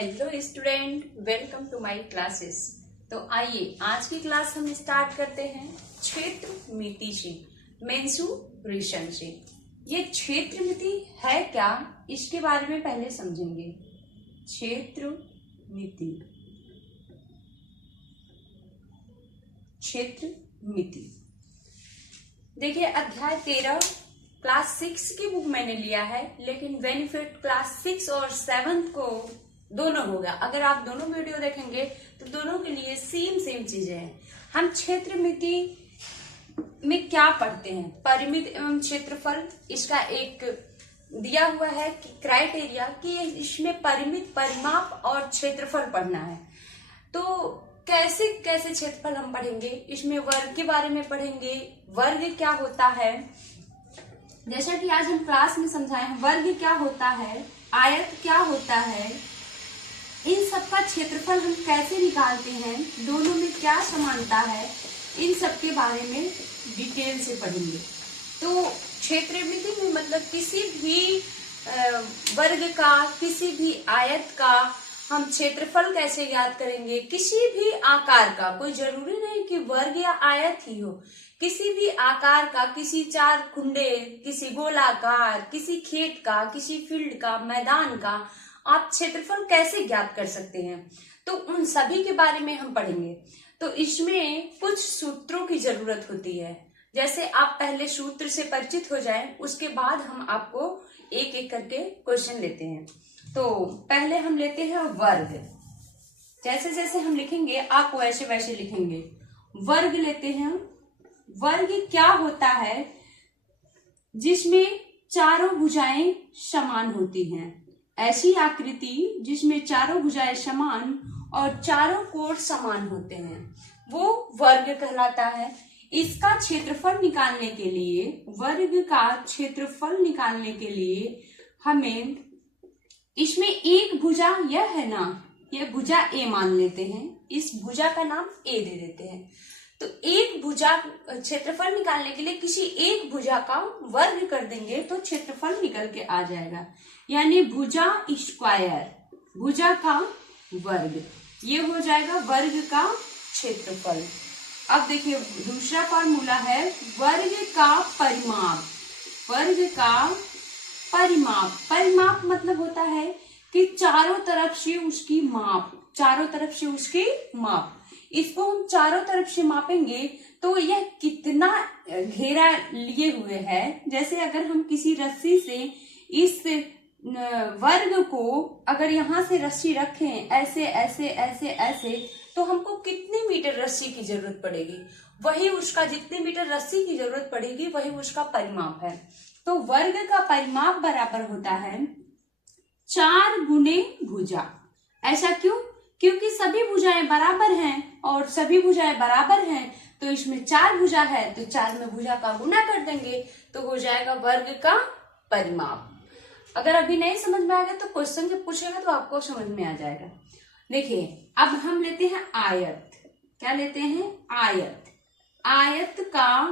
Hello student, welcome to my classes. तो आइए आज की क्लास हम स्टार्ट करते हैं क्षेत्र मिति से, मेंसुरेशन से। ये क्षेत्र मिति है क्या, इसके बारे में पहले समझेंगे। क्षेत्र मिति, क्षेत्र मिति देखिए अध्याय 13 क्लास 6 की बुक मैंने लिया है, लेकिन बेनिफिट क्लास 6 और 7 को दोनों होगा। अगर आप दोनों वीडियो देखेंगे तो दोनों के लिए सेम चीजें हैं। हम क्षेत्र मिति में क्या पढ़ते हैं, परिमित एवं क्षेत्रफल। इसका एक दिया हुआ है कि क्राइटेरिया कि इसमें परिमित, परिमाप और क्षेत्रफल पढ़ना है। तो कैसे कैसे क्षेत्रफल हम पढ़ेंगे, इसमें वर्ग के बारे में पढ़ेंगे। वर्ग क्या होता है, जैसा कि आज हम क्लास में समझाए, वर्ग क्या होता है, आयत क्या होता है, इन सबका क्षेत्रफल हम कैसे निकालते हैं, दोनों में क्या समानता है, इन सब के बारे में डिटेल से पढ़ेंगे। तो क्षेत्र मिति में मतलब किसी भी वर्ग का, किसी भी आयत का हम क्षेत्रफल कैसे ज्ञात करेंगे। किसी भी आकार का, कोई जरूरी नहीं कि वर्ग या आयत ही हो, किसी भी आकार का, किसी चार कुंडे, किसी गोलाकार, किसी खेत का, किसी फील्ड का, मैदान का आप क्षेत्रफल कैसे ज्ञात कर सकते हैं, तो उन सभी के बारे में हम पढ़ेंगे। तो इसमें कुछ सूत्रों की जरूरत होती है। जैसे आप पहले सूत्र से परिचित हो जाएं, उसके बाद हम आपको एक एक करके क्वेश्चन लेते हैं। तो पहले हम लेते हैं वर्ग। जैसे जैसे हम लिखेंगे आप वैसे वैसे लिखेंगे। वर्ग लेते हैं। वर्ग क्या होता है, जिसमें चारों भुजाएं समान होती हैं। ऐसी आकृति जिसमें चारों भुजाएं समान और चारों कोण समान होते हैं, वो वर्ग कहलाता है। इसका क्षेत्रफल निकालने के लिए, वर्ग का क्षेत्रफल निकालने के लिए हमें इसमें एक भुजा यह है ना, यह भुजा ए मान लेते हैं, इस भुजा का नाम ए दे देते हैं। तो एक भुजा क्षेत्रफल निकालने के लिए किसी एक भुजा का वर्ग कर देंगे तो क्षेत्रफल निकल के आ जाएगा, यानी भुजा स्क्वायर, भुजा का वर्ग, ये हो जाएगा वर्ग का क्षेत्रफल। अब देखिए दूसरा फॉर्मूला है वर्ग का परिमाप। वर्ग का परिमाप, परिमाप मतलब होता है कि चारों तरफ से उसकी माप, चारों तरफ से उसकी माप। इसको हम चारों तरफ से मापेंगे तो यह कितना घेरा लिए हुए है। जैसे अगर हम किसी रस्सी से इस वर्ग को अगर यहाँ से रस्सी रखें ऐसे ऐसे ऐसे ऐसे, तो हमको कितनी मीटर रस्सी की जरूरत पड़ेगी, वही उसका, जितनी मीटर रस्सी की जरूरत पड़ेगी वही उसका परिमाप है। तो वर्ग का परिमाप बराबर होता है 4 गुने भुजा। ऐसा क्यों? क्योंकि सभी भुजाएं बराबर हैं, और सभी भुजाएं बराबर हैं तो इसमें 4 भुजा है, तो 4 में भुजा का गुना कर देंगे तो हो जाएगा वर्ग का परिमाप। अगर अभी नहीं समझ में आएगा तो क्वेश्चन जब पूछेगा तो आपको समझ में आ जाएगा। देखिए अब हम लेते हैं आयत। क्या लेते हैं? आयत। आयत का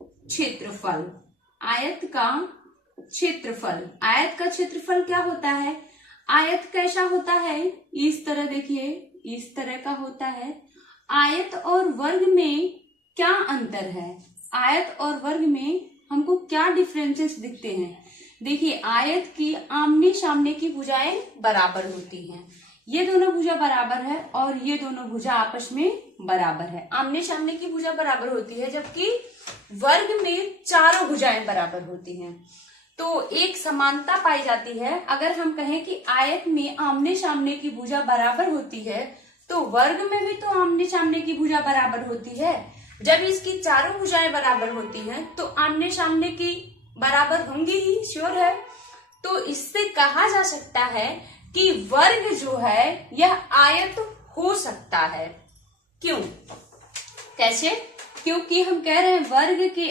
क्षेत्रफल, आयत का क्षेत्रफल। आयत का क्षेत्रफल क्या होता है? आयत कैसा होता है? इस तरह देखिए, इस तरह का होता है। आयत और वर्ग में क्या अंतर है? आयत और वर्ग में हमको क्या डिफरेंसेस दिखते हैं? देखिए आयत की आमने सामने की भुजाएं बराबर होती हैं। ये दोनों भुजा बराबर है और ये दोनों भुजा आपस में बराबर है। आमने सामने की भुजा बराबर होती है, जबकि वर्ग में चारों भुजाएं बराबर होती हैं। तो एक समानता पाई जाती है। अगर हम कहें कि आयत में आमने सामने की भुजा बराबर होती है, तो वर्ग में भी तो आमने सामने की भुजा बराबर होती है। जब इसकी चारों भुजाएं बराबर होती हैं तो आमने सामने की बराबर होंगी ही, श्योर है। तो इससे कहा जा सकता है कि वर्ग जो है यह आयत हो सकता है। क्यों? कैसे? क्योंकि हम कह रहे हैं वर्ग के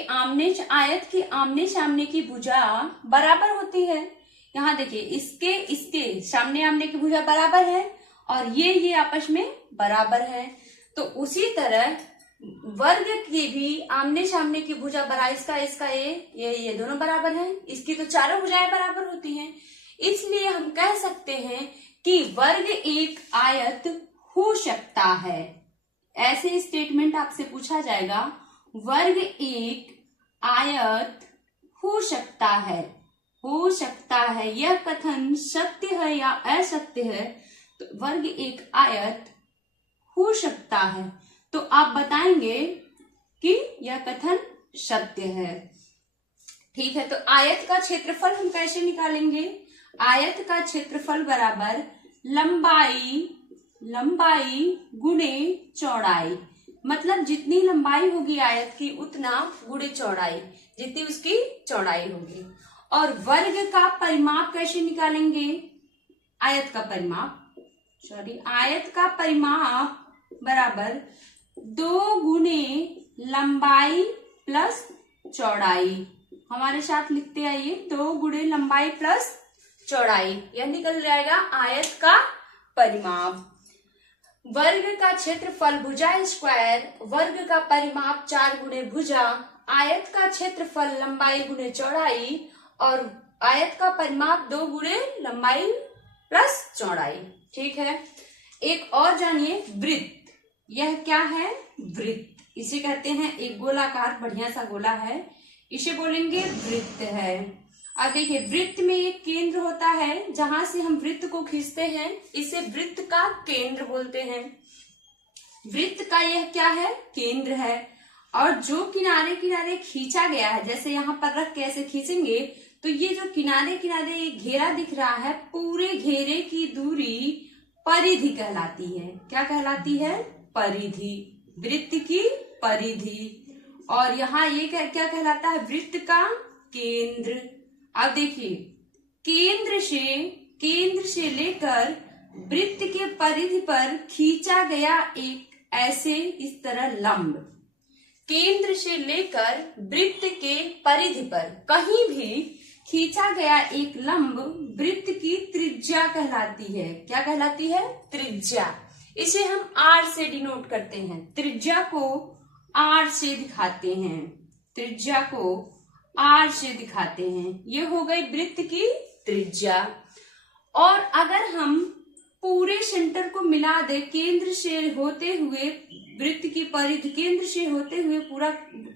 आयत के आमने सामने की भुजा बराबर होती है। यहाँ देखिए इसके सामने आमने की भुजा बराबर है और ये आपस में बराबर है। तो उसी तरह वर्ग की भी आमने सामने की भुजा बराबर, इसका ये दोनों बराबर हैं। इसकी तो चारों भुजाएं बराबर होती हैं। इसलिए हम कह सकते हैं कि कि वर्ग एक आयत हो सकता है। ऐसे स्टेटमेंट आपसे पूछा जाएगा, वर्ग एक आयत हो सकता है, हो सकता है, यह कथन सत्य है या असत्य है? तो वर्ग एक आयत हो सकता है, तो आप बताएंगे कि यह कथन सत्य है। ठीक है, तो आयत का क्षेत्रफल हम कैसे निकालेंगे? आयत का क्षेत्रफल बराबर लंबाई गुणे चौड़ाई, मतलब जितनी लंबाई होगी आयत की उतना गुणे चौड़ाई, जितनी उसकी चौड़ाई होगी। और वर्ग का परिमाप कैसे निकालेंगे? आयत का परिमाप बराबर 2 गुणे लंबाई प्लस चौड़ाई। हमारे साथ लिखते आइए, 2 गुणे लंबाई प्लस चौड़ाई, यह निकल जाएगा आयत का परिमाप। वर्ग का क्षेत्रफल भुजा स्क्वायर, वर्ग का परिमाप 4 गुणे भुजा, आयत का क्षेत्रफल लंबाई गुणे चौड़ाई, और आयत का परिमाप 2 गुणे लंबाई प्लस चौड़ाई। ठीक है, एक और जानिए, वृत्त। यह क्या है? वृत्त, इसे कहते हैं, एक गोलाकार बढ़िया सा गोला है, इसे बोलेंगे वृत्त है। अब देखिए, वृत्त में एक केंद्र होता है, जहां से हम वृत्त को खींचते हैं, इसे वृत्त का केंद्र बोलते हैं। वृत्त का यह क्या है? केंद्र है। और जो किनारे किनारे खींचा गया है, जैसे यहाँ पर रख के ऐसे खींचेंगे, तो ये जो किनारे किनारे एक घेरा दिख रहा है, पूरे घेरे की दूरी परिधि कहलाती है। क्या कहलाती है? परिधि, वृत्त की परिधि। और यहाँ ये क्या कहलाता है? वृत्त का केंद्र। अब देखिए, केंद्र से लेकर वृत्त के परिधि पर खींचा गया एक ऐसे इस तरह लंब, केंद्र से लेकर वृत्त के परिधि पर कहीं भी खींचा गया एक लंब वृत्त की त्रिज्या कहलाती है। क्या कहलाती है? त्रिज्या। इसे हम आर से डिनोट करते हैं, त्रिज्या को आर से दिखाते हैं, त्रिज्या को आर से दिखाते हैं। ये हो गई वृत्त की त्रिज्या। और अगर हम पूरे सेंटर को मिला दे, केंद्र से होते हुए वृत्त की परिधि, केंद्र से होते हुए पूरा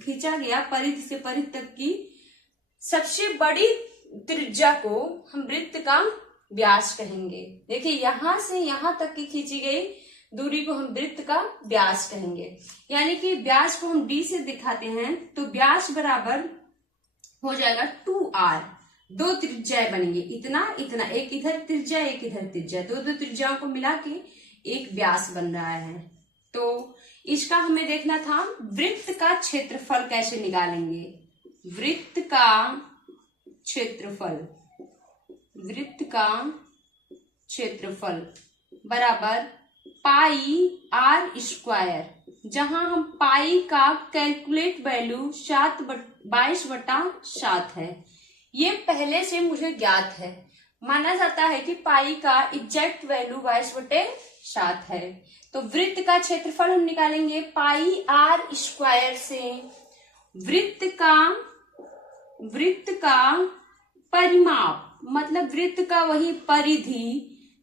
खींचा गया परिधि से परिधि तक की सबसे बड़ी त्रिज्या को हम वृत्त का व्यास कहेंगे। देखिए, यहां से यहां तक की खींची गई दूरी को हम वृत्त का व्यास कहेंगे। यानी कि व्यास को हम डी से दिखाते हैं, तो व्यास बराबर हो जाएगा 2r। 2 त्रिज्याएं बनेंगे, इतना इतना, एक इधर त्रिज्या एक इधर त्रिज्या, दो त्रिज्याओं को मिला के एक व्यास बन रहा है। तो इसका हमें देखना था वृत्त का क्षेत्रफल कैसे निकालेंगे। वृत्त का क्षेत्रफल बराबर पाई आर स्क्वायर, जहां हम पाई का कैलकुलेट वैल्यू 22/7 है। ये पहले से मुझे ज्ञात है। माना जाता है कि पाई का एग्जैक्ट वैल्यू 22/7 है। तो वृत्त का क्षेत्रफल हम निकालेंगे पाई आर स्क्वायर से। वृत्त का परिमाप मतलब वृत्त का वही परिधि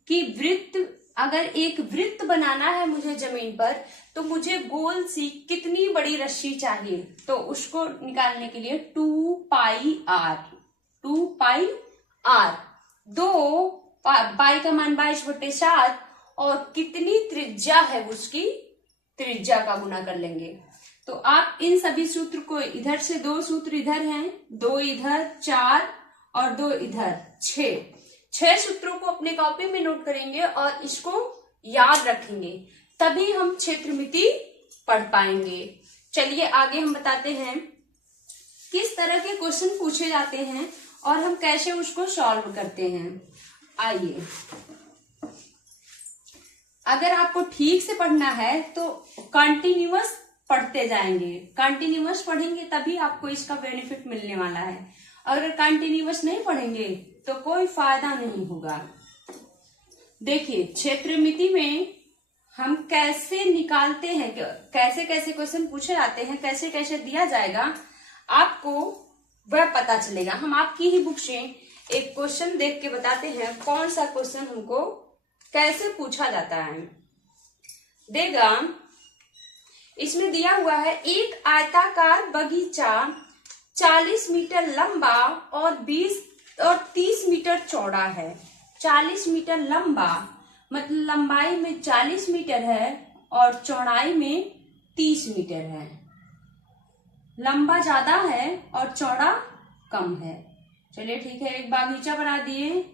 कि वृत्त, अगर एक वृत्त बनाना है मुझे जमीन पर, तो मुझे गोल सी कितनी बड़ी रस्सी चाहिए, तो उसको निकालने के लिए 2 पाई आर, 2 पाई का मान 22/7 और कितनी त्रिज्या है उसकी त्रिज्या का गुना कर लेंगे। तो आप इन सभी सूत्र को, इधर से 2 सूत्र इधर हैं, 2 इधर, 4 और 2 इधर, 6 सूत्रों को अपने कॉपी में नोट करेंगे और इसको याद रखेंगे, तभी हम क्षेत्रमिति पढ़ पाएंगे। चलिए आगे हम बताते हैं किस तरह के क्वेश्चन पूछे जाते हैं और हम कैसे उसको सॉल्व करते हैं। आइए, अगर आपको ठीक से पढ़ना है तो कंटिन्यूअस पढ़ते जाएंगे, कंटिन्यूअस पढ़ेंगे तभी आपको इसका बेनिफिट मिलने वाला है। अगर कंटिन्यूअस नहीं पढ़ेंगे तो कोई फायदा नहीं होगा। देखिए, क्षेत्रमिति में हम कैसे निकालते हैं, कैसे कैसे क्वेश्चन पूछे जाते हैं, कैसे कैसे दिया जाएगा, आपको वह पता चलेगा। हम आपकी ही बुक से एक क्वेश्चन देख के बताते हैं कौन सा क्वेश्चन हमको कैसे पूछा जाता है। देगा, इसमें दिया हुआ है एक आयताकार बगीचा 40 मीटर लंबा और 30 मीटर चौड़ा है। 40 मीटर लंबा मतलब लंबाई में 40 मीटर है और चौड़ाई में 30 मीटर है। लंबा ज्यादा है और चौड़ा कम है। चलिए ठीक है, एक बागीचा बना दिए।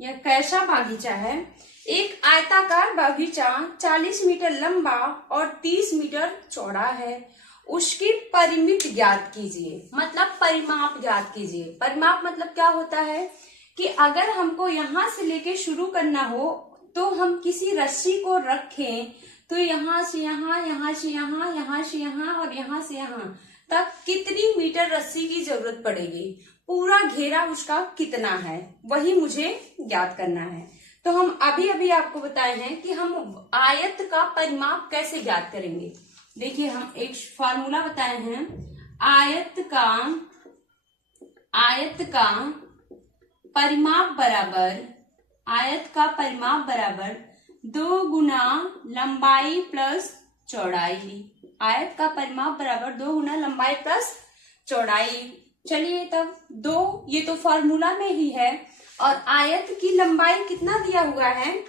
यह कैसा बागीचा है? एक आयताकार बागीचा 40 मीटर लंबा और 30 मीटर चौड़ा है। उसकी परिमित ज्ञात कीजिए, मतलब परिमाप ज्ञात कीजिए। परिमाप मतलब क्या होता है कि अगर हमको यहां से लेके शुरू करना हो तो हम किसी रस्सी को रखें तो यहां से यहां, यहां से यहां, यहां से यहां और यहां से यहां तक कितनी मीटर रस्सी की जरूरत पड़ेगी, पूरा घेरा उसका कितना है, वही मुझे ज्ञात करना है। तो हम अभी अभी आपको बताए हैं कि हम आयत का परिमाप कैसे ज्ञात करेंगे। देखिए, हम एक फॉर्मूला बताए हैं। आयत का परिमाप बराबर 2 गुना लंबाई प्लस चौड़ाई। आयत का परिमाप बराबर 2 गुना लंबाई प्लस चौड़ाई। चलिए तब 2, ये तो फॉर्मूला में ही है। और आयत की लंबाई कितना दिया हुआ है?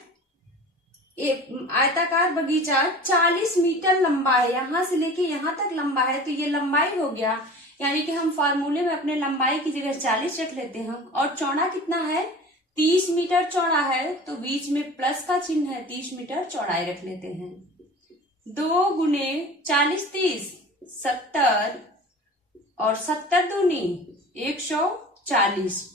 एक आयताकार बगीचा 40 मीटर लंबा है, यहां से लेके यहां तक लंबा है, तो ये लंबाई हो गया। यानी कि हम फॉर्मूले में अपने लंबाई की जगह 40 रख लेते हैं। और चौड़ा कितना है? 30 मीटर चौड़ा है, तो बीच में प्लस का चिन्ह है, 30 मीटर चौड़ाई रख लेते हैं। 2 गुने 40 30 70 और 70 दूनी 140।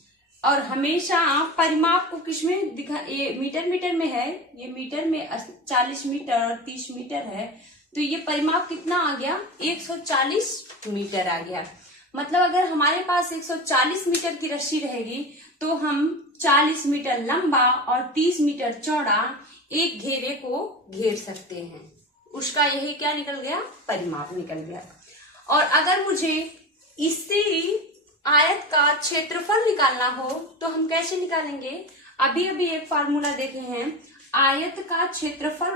और हमेशा परिमाप को किसमें दिखा, ये मीटर में है, ये मीटर में 40 मीटर और 30 मीटर है, तो ये परिमाप कितना आ गया? 140 मीटर आ गया। मतलब अगर हमारे पास 140 मीटर की रस्सी रहेगी तो हम 40 मीटर लंबा और 30 मीटर चौड़ा एक घेरे को घेर सकते हैं। उसका यही क्या निकल गया? परिमाप निकल गया। और अगर मुझे इससे आयत का क्षेत्रफल निकालना हो तो हम कैसे निकालेंगे? अभी अभी एक फार्मूला देखे हैं। आयत का क्षेत्रफल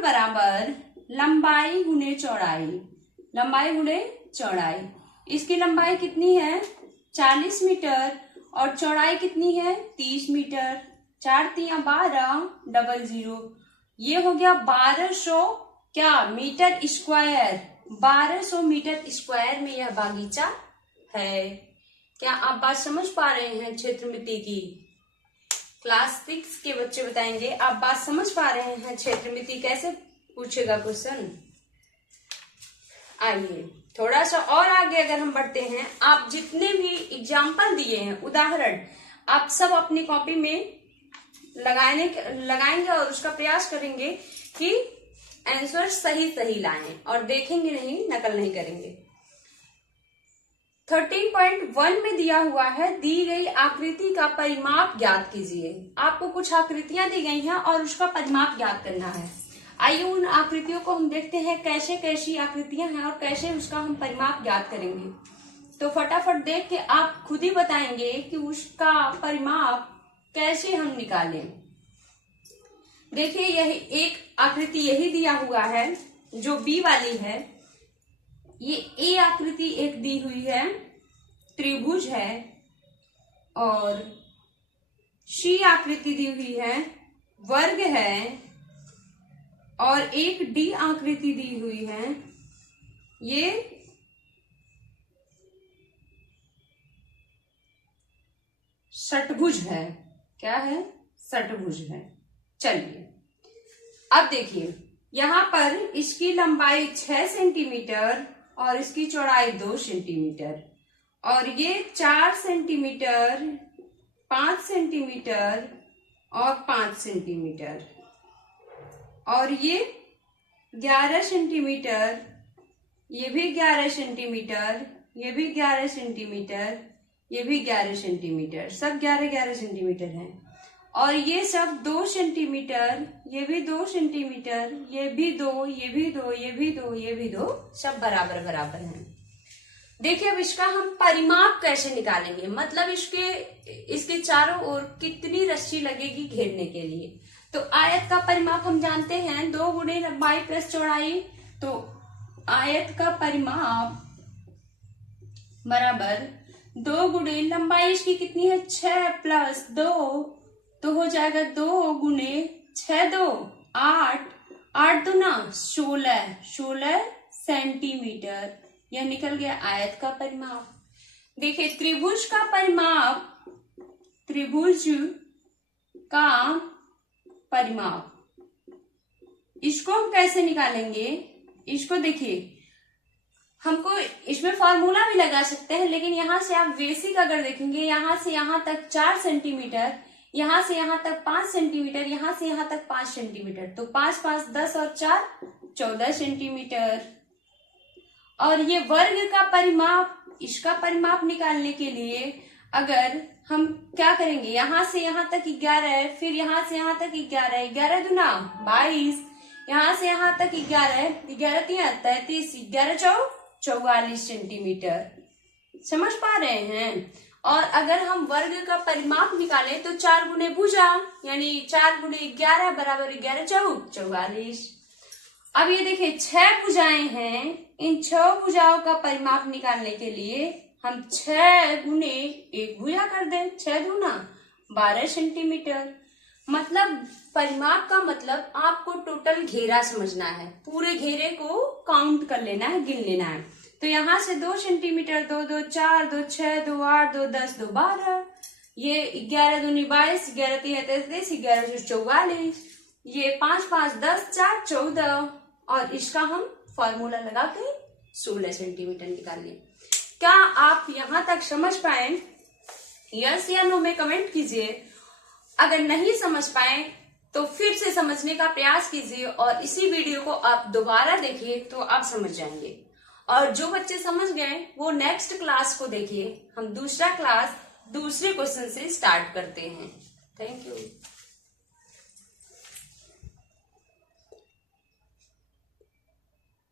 बराबर लंबाई गुणे चौड़ाई। इसकी लंबाई कितनी है? 40 मीटर और चौड़ाई कितनी है? 30 मीटर। 4 तिया 12 00। ये हो गया 1200 मीटर स्क्वायर। 1200 मीटर स्क्वायर में यह बागीचा है। क्या आप बात समझ पा रहे हैं क्षेत्रमिति की? क्लास 6 के बच्चे बताएंगे, आप बात समझ पा रहे हैं क्षेत्रमिति कैसे पूछेगा क्वेश्चन? आइए थोड़ा सा और आगे अगर हम बढ़ते हैं, आप जितने भी एग्जाम्पल दिए हैं, उदाहरण, आप सब अपनी कॉपी में लगाएंगे और उसका प्रयास करेंगे कि आंसर सही लाएं और देखेंगे नहीं, नकल नहीं करेंगे। 13.1 में दिया हुआ है, दी गई आकृति का परिमाप ज्ञात कीजिए। आपको कुछ आकृतियां दी गई हैं और उसका परिमाप ज्ञात करना है। आइए उन आकृतियों को हम देखते हैं कैसे कैसी आकृतियां हैं और कैसे उसका हम परिमाप ज्ञात करेंगे। तो फटाफट देख के आप खुद ही बताएंगे कि उसका परिमाप कैसे हम निकालें। देखिए, यह एक आकृति यही दिया हुआ है जो बी वाली है। ये ए आकृति एक दी हुई है, त्रिभुज है। और सी आकृति दी हुई है, वर्ग है। और एक डी आकृति दी हुई है, ये षटभुज है। क्या है? षटभुज है। चलिए अब देखिए, यहां पर इसकी लंबाई 6 सेंटीमीटर और इसकी चौड़ाई 2 सेंटीमीटर और ये 4 सेंटीमीटर, 5 सेंटीमीटर और 5 सेंटीमीटर और ये 11 सेंटीमीटर, ये भी 11 सेंटीमीटर, ये भी 11 सेंटीमीटर, ये भी 11 सेंटीमीटर, सब 11-11 सेंटीमीटर हैं। और ये सब 2 सेंटीमीटर, ये भी 2 सेंटीमीटर, ये भी 2, ये भी 2, ये भी 2, ये भी 2, सब बराबर हैं। देखिए अब इसका हम परिमाप कैसे निकालेंगे, मतलब इसके चारों ओर कितनी रस्सी लगेगी घेरने के लिए। तो आयत का परिमाप हम जानते हैं 2 गुणे लंबाई प्लस चौड़ाई। तो आयत का परिमाप बराबर 2 गुणे लंबाई इसकी कितनी है 6 प्लस 2, तो हो जाएगा 2 गुणे 6 2 8, 8 दूना 16 सेंटीमीटर। यह निकल गया आयत का परिमाप। देखिए त्रिभुज का परिमाप, त्रिभुज का परिमाप इसको हम कैसे निकालेंगे, इसको देखिए हमको इसमें फॉर्मूला भी लगा सकते हैं, लेकिन यहां से आप बेसिक अगर देखेंगे यहां से यहां तक 4 सेंटीमीटर, यहां से यहां तक 5 सेंटीमीटर, यहां से यहां तक 5 सेंटीमीटर, तो 5 5 10 और 4 14 सेंटीमीटर। और ये वर्ग का परिमाप, इसका परिमाप निकालने के लिए अगर हम क्या करेंगे, यहां से यहां तक 11 है, फिर यहां से यहां तक 11, 11 दूना 22, यहां से यहां तक 11, 11 3 33, 11 4 44 सेंटीमीटर। समझ पा रहे हैं। और अगर हम वर्ग का परिमाप निकालें तो 4 गुणे भुजा, यानी 4 गुणे 11 बराबर 11 4 44। अब ये देखिए 6 भुजाएं हैं, इन 6 भुजाओं का परिमाप निकालने के लिए हम 6 गुणे 1 भुजा कर दें, 6 दूना 12 सेंटीमीटर। मतलब परिमाप का मतलब आपको टोटल घेरा समझना है, पूरे घेरे को काउंट कर लेना है, गिन लेना है। तो यहाँ से 2 सेंटीमीटर, 2 2 4 2 6 2 8 2 10 2 12, ये 11 दूनी 22, 11 3 33, 11 44, ये 5 5 10 4 14, और इसका हम फॉर्मूला लगा के 16 सेंटीमीटर निकाल लें। क्या आप यहां तक समझ पाए? यस या नो में कमेंट कीजिए। अगर नहीं समझ पाए तो फिर से समझने का प्रयास कीजिए और इसी वीडियो को आप दोबारा देखिए तो आप समझ जाएंगे। और जो बच्चे समझ गए वो नेक्स्ट क्लास को देखिए, हम दूसरा क्लास दूसरे क्वेश्चन से स्टार्ट करते हैं। Thank you.